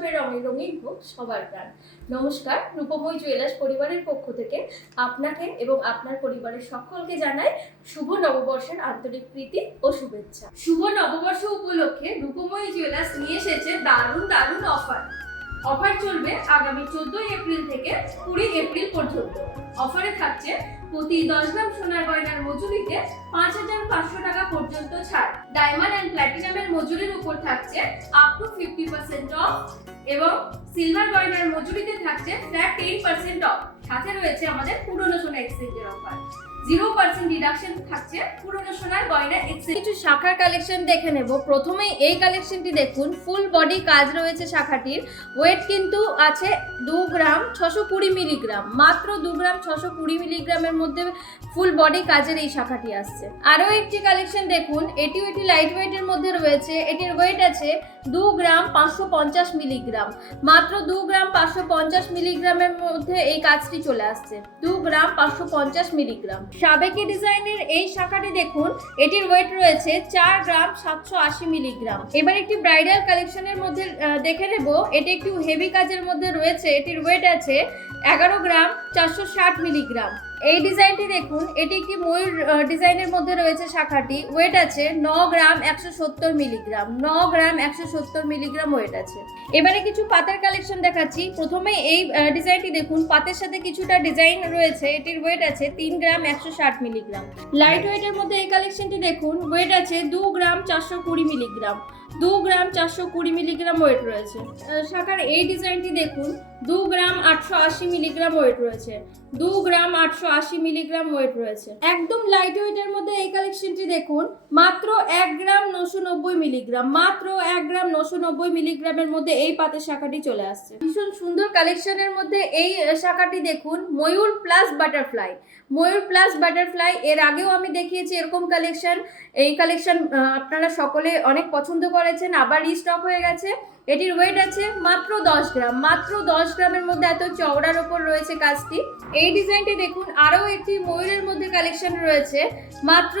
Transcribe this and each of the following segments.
উৎসবের রঙে রঙিন হোক সবার প্রাণ। নমস্কার, রূপময় জুয়েলার্স পরিবারের পক্ষ থেকে আপনাকে এবং আপনার পরিবারের সকলকে জানাই শুভ নববর্ষের আন্তরিক প্রীতি ও শুভেচ্ছা। শুভ নববর্ষ উপলক্ষে রূপময় জুয়েলার্স নিয়ে এসেছে দারুণ দারুণ অফার চলবে আগামী 14 এপ্রিল থেকে 20 এপ্রিল পর্যন্ত। অফারে থাকছে প্রতি 10 গ্রাম সোনার গয়নার মজুরিতে 5,500 টাকা পর্যন্ত ছাড়। ডায়মন্ড এন্ড প্ল্যাটিনামের মজুরির উপর থাকছে আপ টু 50% অফ এবং সিলভার গয়নার মজুরিতে থাকছে ফ্ল্যাট 10% অফ। সাথে রয়েছে আমাদের পুরনো সোনা এক্সচেঞ্জের অফার। 0% ডিডাকশন থাকছে পুরনো সোনার গয়না এক্সচেঞ্জ। কিছু শাখার কালেকশন দেখে নেব। প্রথমেই এই কালেকশনটি দেখুন, ফুল বডি কাজ রয়েছে শাখাটির। ওয়েট কিন্তু আছে 2 গ্রাম 620 মিলিগ্রাম। মাত্র 2 গ্রাম 620 মিলিগ্রামের মধ্যে ফুল বডি কাজের এই শাখাটি আসছে। আরও একটি কালেকশন দেখুন, এটি লাইট ওয়েটের মধ্যে রয়েছে। এটির ওয়েট আছে 2 গ্রাম 550 মিলিগ্রাম। মাত্র 2 গ্রাম 550 মিলিগ্রামের মধ্যে এই কাজটি চলে আসছে। 2 গ্রাম 550 মিলিগ্রাম। সাবেকি ডিজাইনের এই শাখাটি দেখুন, এটির ওয়েট রয়েছে 4 গ্রাম 780 মিলিগ্রাম। এবার একটি ব্রাইডাল কালেকশনের মধ্যে দেখে নেব। এটি একটু হেভি কাজের মধ্যে রয়েছে। এটির ওয়েট আছে 11 গ্রাম 460 মিলিগ্রাম। এই ডিজাইনটি দেখুন, এটি একটি ময়ূর ডিজাইনের মধ্যে রয়েছে শাখাটি। ওয়েট আছে 9 গ্রাম 170 মিলিগ্রাম। 9 গ্রাম 170 মিলিগ্রাম ওয়েট আছে। এবারে কিছু পাতের কালেকশন দেখাচ্ছি। প্রথমে এই ডিজাইনটি দেখুন, পাতের সাথে কিছুটা ডিজাইন রয়েছে। এটির ওয়েট আছে 3 গ্রাম 160 মিলিগ্রাম। লাইট ওয়েটের মধ্যে এই কালেকশনটি দেখুন, ওয়েট আছে 2 গ্রাম 420 মিলিগ্রাম। 2 গ্রাম 420 মিলিগ্রাম ওয়েট রয়েছে। শাখার এই ডিজাইনটি দেখুন, 2 গ্রাম 880 মিলিগ্রাম ওয়েট রয়েছে। 2 গ্রাম 880 মিলিগ্রাম ওয়েট রয়েছে। একদম লাইট ওয়েটের মধ্যে এই কালেকশনটি দেখুন, মাত্র 1 গ্রাম 990 মিলিগ্রাম। মাত্র 1 গ্রাম 990 মিলিগ্রামের মধ্যে এই পাতের শাখাটি চলে আসছে। ভীষণ সুন্দর কালেকশনের মধ্যে এই শাখাটি দেখুন, ময়ূর প্লাস বাটারফ্লাই। ময়ূর প্লাস বাটারফ্লাই এর আগেও আমি দেখিয়েছি এরকম কালেকশন। এই কালেকশন আপনারা সকলে অনেক পছন্দ করেছেন, আবার রিস্টক হয়ে গেছে। এটির ওয়েট আছে মাত্র 10 গ্রাম। মাত্র 10 গ্রামের মধ্যে এত চওড়ার ওপর রয়েছে কাজটি। এই ডিজাইনটি দেখুন, আরও একটি ময়ূরের মধ্যে কালেকশন রয়েছে। মাত্র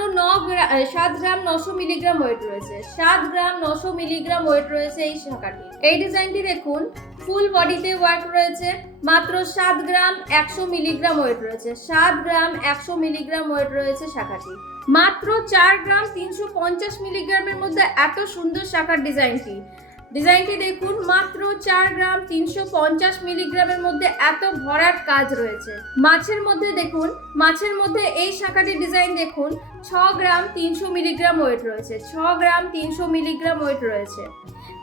7 গ্রাম 900 মিলিগ্রাম ওয়েট রয়েছে। 7 গ্রাম 900 মিলিগ্রাম ওয়েট রয়েছে এই শাখাটি। এই ডিজাইনটি দেখুন, ফুল বডিতে ওয়ার্ক রয়েছে। মাত্র 7 গ্রাম 100 মিলিগ্রাম ওয়েট রয়েছে। 7 গ্রাম 100 মিলিগ্রাম ওয়েট রয়েছে শাখাটি। মাত্র 4 গ্রাম 350 মিলিগ্রামের মধ্যে এত সুন্দর শাখার ডিজাইনটি দেখুন, মাত্র 4 গ্রাম 350 মিলিগ্রামের মধ্যে এত ভরাট কাজ রয়েছে। মাছের মধ্যে দেখুন, মাছের মধ্যে এই শাখাটির ডিজাইন দেখুন, 6 গ্রাম 300 মিলিগ্রাম ওয়েট রয়েছে। 6 গ্রাম 300 মিলিগ্রাম ওয়েট রয়েছে।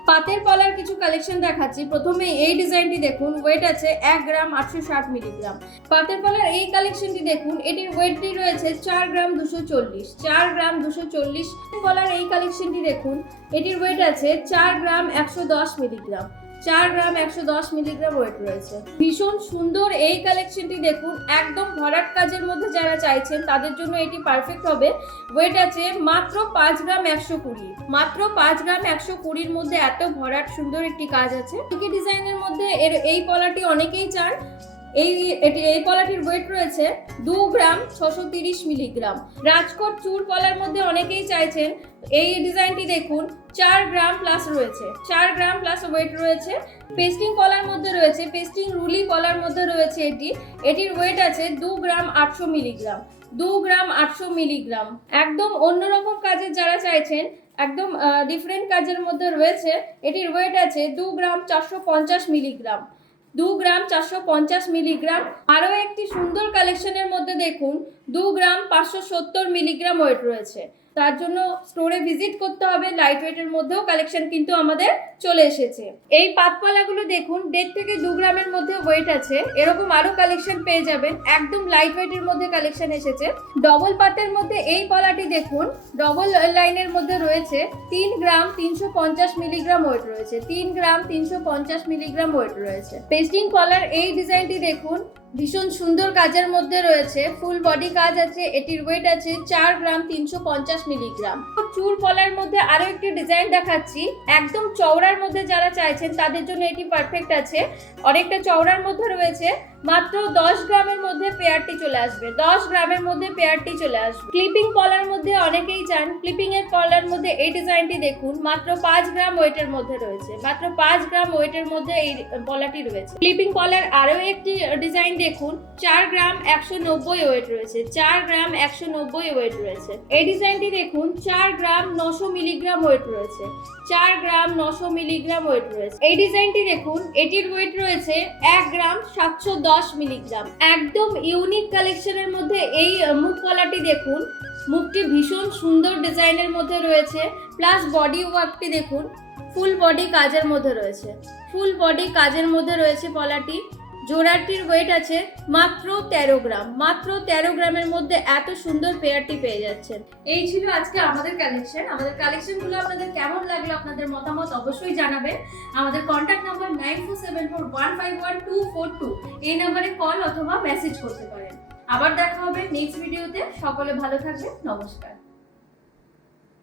পাতের পলার কিছু কালেকশন দেখাচ্ছি। প্রথমে এই ডিজাইনটি দেখুন, ওয়েট আছে 1 গ্রাম 860 মিলিগ্রাম। পাতের পলার এই কালেকশনটি দেখুন, এটির ওয়েটটি রয়েছে 4 গ্রাম 240। 4 গ্রাম 240। পলার এই কালেকশনটি দেখুন, এটির ওয়েট আছে 4 গ্রাম 110 মিলিগ্রাম। 4 গ্রাম 110 মিলিগ্রাম ওয়েট রয়েছে। ভীষণ সুন্দর এই কালেকশনটি দেখুন, একদম ভরাট কাজের মধ্যে যারা চাইছেন তাদের জন্য এটি পারফেক্ট হবে। ওয়েট আছে মাত্র 5 গ্রাম 120। মাত্র 5 গ্রাম 120-র মধ্যে এত ভরাট সুন্দর একটি কাজ আছে। এই ডিজাইনের মধ্যে এই পলাটি অনেকেই চান। এই পলাটির ওয়েট রয়েছে 2 গ্রাম 630 মিলিগ্রাম। রাজকোট চূড় পলার মধ্যে অনেকেই চাইছেন। এই ডিজাইনটি দেখুন, 4 গ্রাম প্লাস রয়েছে। 4 গ্রাম প্লাস ওয়েট রয়েছে। পেস্টিং কলার মধ্যে রয়েছে, পেস্টিং রুলি কলার মধ্যে রয়েছে এটির ওয়েট আছে 2 গ্রাম 800 মিলিগ্রাম। 2 গ্রাম 800 মিলিগ্রাম। একদম অন্যরকম কাজের যারা চাইছেন, একদম ডিফারেন্ট কাজের মধ্যে রয়েছে। এটির ওয়েট আছে 2 গ্রাম 450 মিলিগ্রাম। 2 গ্রাম 450 মিলিগ্রাম। আরও একটি সুন্দর কালেকশনের মধ্যে দেখুন, 2 গ্রাম 570 মিলিগ্রাম ওয়েট রয়েছে। তার জন্য স্টোরে ভিজিট করতে হবে। লাইট ওয়েটের মধ্যেও কালেকশন কিন্তু আমাদের চলে এসেছে। এই পাতপালাগুলো দেখুন, 1.5 থেকে 2 গ্রামের মধ্যে ওয়েট আছে। এরকম আরও কালেকশন পেয়ে যাবেন। একদম লাইট ওয়েটের মধ্যে কালেকশন এসেছে। ডবল পাতের মধ্যে এই পলাটি দেখুন, ডবল লাইনের মধ্যে রয়েছে। 3 গ্রাম 350 মিলিগ্রাম ওয়েট রয়েছে। 3 গ্রাম 350 মিলিগ্রাম ওয়েট রয়েছে। পেস্টিং কলার এই ডিজাইনটি দেখুন, ভীষণ সুন্দর কাজের মধ্যে রয়েছে, ফুল বডি কাজ আছে। এটির ওয়েট আছে 4 গ্রাম 350 মিলিগ্রাম। চুল পলার মধ্যে আরো একটি ডিজাইন দেখাচ্ছি, একদম চওড়ার মধ্যে যারা চাইছেন তাদের জন্য এটি পারফেক্ট আছে। অনেকটা চওড়ার মধ্যে রয়েছে, মাত্র 10 গ্রামের মধ্যে পেয়ারটি চলে আসবে, 10 গ্রামের মধ্যে পেয়ারটি চলে আসবে। ক্লিপিং পলার মধ্যে অনেকেই চান, ক্লিপিং এর পলার মধ্যে এই ডিজাইনটি দেখুন, মাত্র 5 গ্রাম ওয়েটের মধ্যে রয়েছে, মাত্র 5 গ্রাম ওয়েটের মধ্যে এই পলাটি রয়েছে। ক্লিপিং পলার আরো একটি ডিজাইন দেখুন, 4 গ্রাম 190 ওয়েট রয়েছে, 4 গ্রাম 190 ওয়েট রয়েছে। এই ডিজাইনটি দেখুন, 4 গ্রাম 900 মিলিগ্রাম ওয়েট রয়েছে, 4 গ্রাম 900 মিলিগ্রাম ওয়েট রয়েছে। এই ডিজাইনটি দেখুন, এটির ওয়েট রয়েছে 1 গ্রাম 710 মিলিগ্রাম। একদম ইউনিক কালেকশনের মধ্যে এই মুখ পলাটি দেখুন, মুখটি ভীষণ সুন্দর ডিজাইনের মধ্যে রয়েছে, প্লাস বডি ওয়ার্কটি দেখুন, ফুল বডি কাজের মধ্যে রয়েছে, ফুল বডি কাজের মধ্যে রয়েছে পলাটি। জোড়াটির ওয়েট আছে মাত্র 13 গ্রাম, মাত্র 13 গ্রামের মধ্যে এত সুন্দর পেয়ারটি পেয়ে যাচ্ছেন। এই ছিল আজকে আমাদের কালেকশন। আমাদের কালেকশনগুলো আপনাদের কেমন লাগলো, আপনাদের মতামত অবশ্যই জানাবেন। আমাদের কন্ট্যাক্ট নাম্বার 9474151242, এই নাম্বারে কল অথবা মেসেজ করতে পারেন। আবার দেখা হবে নেক্সট ভিডিওতে। সকলে ভালো থাকবেন, নমস্কার।